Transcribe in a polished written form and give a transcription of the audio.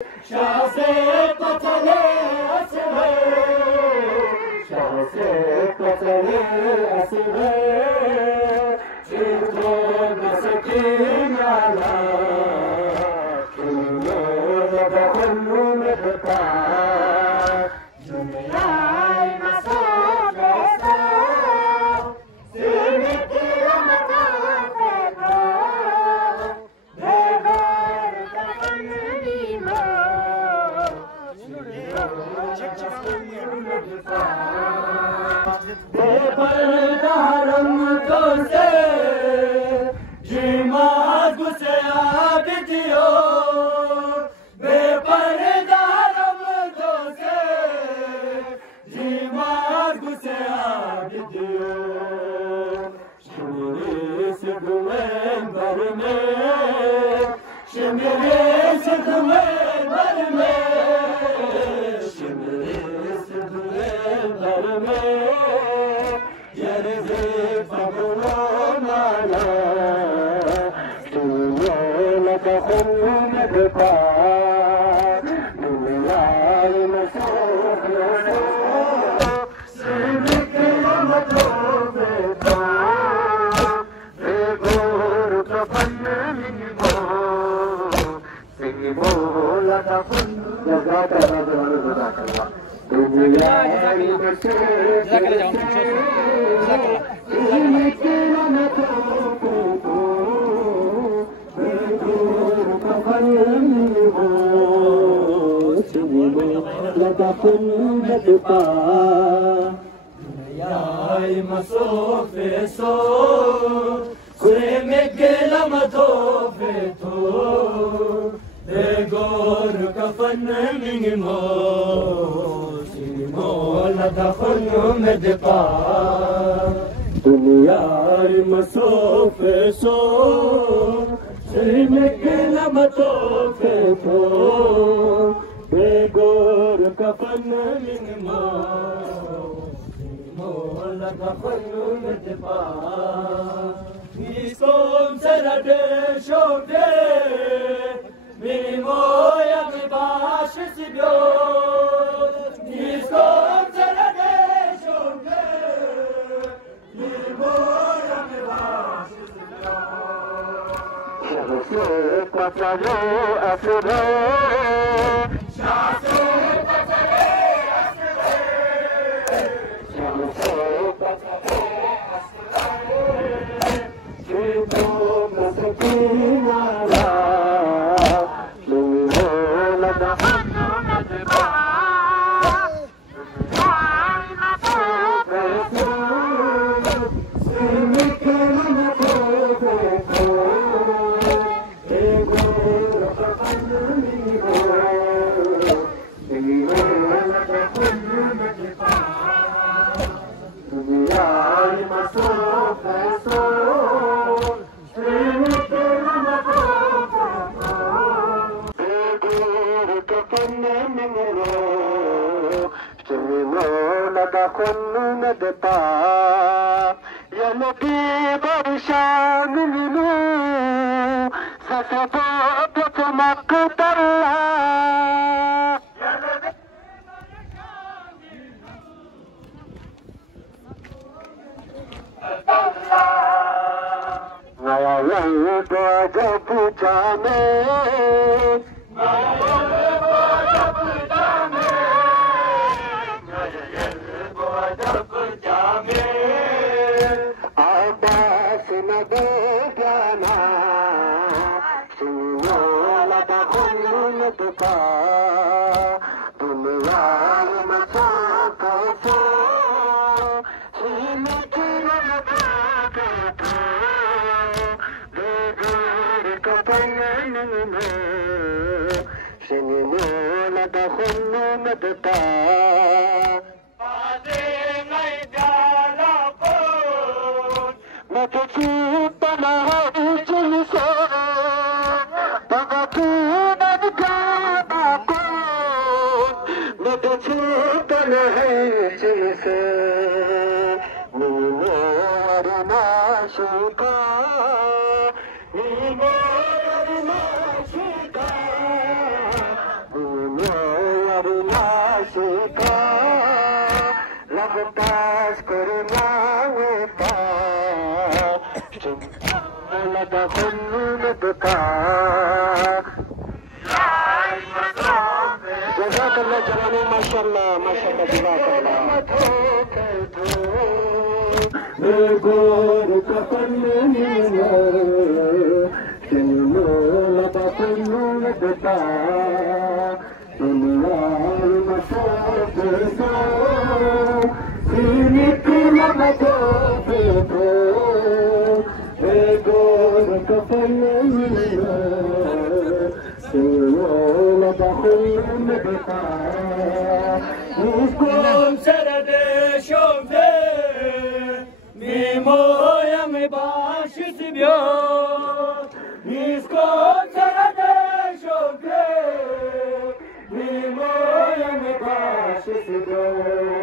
शाह से पचले असवे, शाह से पचले असवे, चितो बसकी नाला, चिलो लबहनु मिलता, दुनिया मसो बेसो, सीमित रमता फेंको, बेगर कफनी मो, बेपर्दा रंगों से जीमा गुस्से आबिदियो, बेपर्दा रंगों से जीमा गुस्से आबिदियो, शिमरे से धुएं भर में, शिमरे से धुएं भर में, शिमरे से धुएं भर में, यरज़े फगलो माला, तुलो लकहुल मदपा, दुनियाई मसूख लो, सिर्फ मतो बेता, बेगोर कफन मिनिमो, सिंगो लकहुल लगाता रहा, दुनियाई मसूख Yai maso feso, kure megela mato feto, egor kafan mingmo, sinimo la kafan medpa. Yai maso feso, kure megela mato feto, egor kafan mingmo. La kafanu medpa, iskom serade shode, mimo ya bash sibyo, iskom serade shode, mimo ya bash sibyo. Shahse patalo asre, shahse pass করে মাওতা লদা খুন দুকা जज़ाकल्लाह जवानी माशाअल्लाह माशाअल्लाह जज़ाकल्लाह गोर कफन नीला चलो लबा कुल्लू लगता दुनिया मसाज सो सीने की लबा पे गोर कफन नीला Niskom serdešovde, mimo jam baš sibio. Niskom serdešovde, mimo jam baš sibio.